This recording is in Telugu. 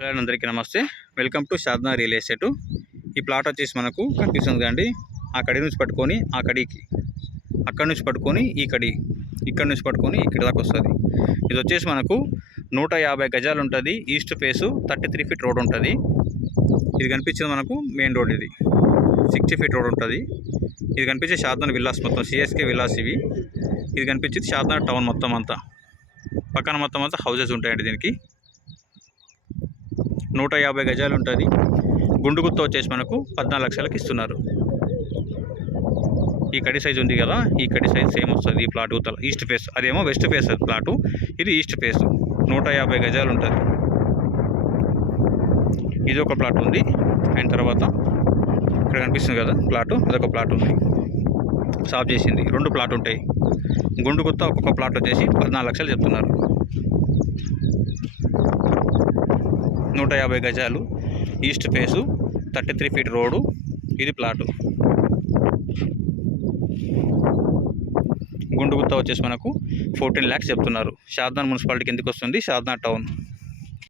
హలో అందరికీ నమస్తే. వెల్కమ్ టు షాద్నా రియల్ ఎస్టేట్. ఈ ప్లాట్ వచ్చేసి మనకు కనిపిస్తుంది కండి. ఆ కడి నుంచి పట్టుకొని ఆ కడికి, అక్కడి నుంచి పట్టుకొని ఈ కడి, ఇక్కడ నుంచి పట్టుకొని ఇక్కడ దాకా వస్తుంది. ఇది వచ్చేసి మనకు 150 గజాలు ఉంటుంది. ఈస్ట్ ఫేసు 33 ఫీట్ రోడ్ ఉంటుంది. ఇది కనిపించింది మనకు మెయిన్ రోడ్. ఇది 60 ఫీట్ రోడ్ ఉంటుంది. ఇది కనిపించే షాద్నా విల్లాస్, మొత్తం సిఎస్కే విల్లాస్ ఇవి. ఇది కనిపించేది షాద్నా టౌన్ మొత్తం అంతా. పక్కన మొత్తం అంతా హౌజెస్ ఉంటాయండి. దీనికి 150 గజాలు ఉంటుంది. గుండు గుత్త వచ్చేసి మనకు 14 లక్షలకి ఇస్తున్నారు. ఈ కడి సైజు ఉంది కదా, ఈ కడి సైజు సేమ్ వస్తుంది. ఈ ప్లాట్ ఉత్తల ఈస్ట్ ఫేస్, అదేమో వెస్ట్ ఫేస్ అది ప్లాటు. ఇది ఈస్ట్ ఫేస్ 150 గజాలు ఉంటుంది. ఇది ఒక ప్లాట్ ఉంది. అయిన తర్వాత ఇక్కడ కనిపిస్తుంది కదా ప్లాటు, అదొక ప్లాట్ ఉంది. సాఫ్ చేసింది. 2 ప్లాట్ ఉంటాయి. గుండు గుత్త ఒక్కొక్క ప్లాట్ వచ్చేసి 14 లక్షలు చెప్తున్నారు. 150 గజాలు ఈస్ట్ ఫేసు 33 ఫీట్ రోడ్డు. ఇది ప్లాటు. గుండు గుత్త వచ్చేసి మనకు 14 lakhs చెప్తున్నారు. షాద్నా మున్సిపాలిటీ కిందకి వస్తుంది. షాద్నా టౌన్.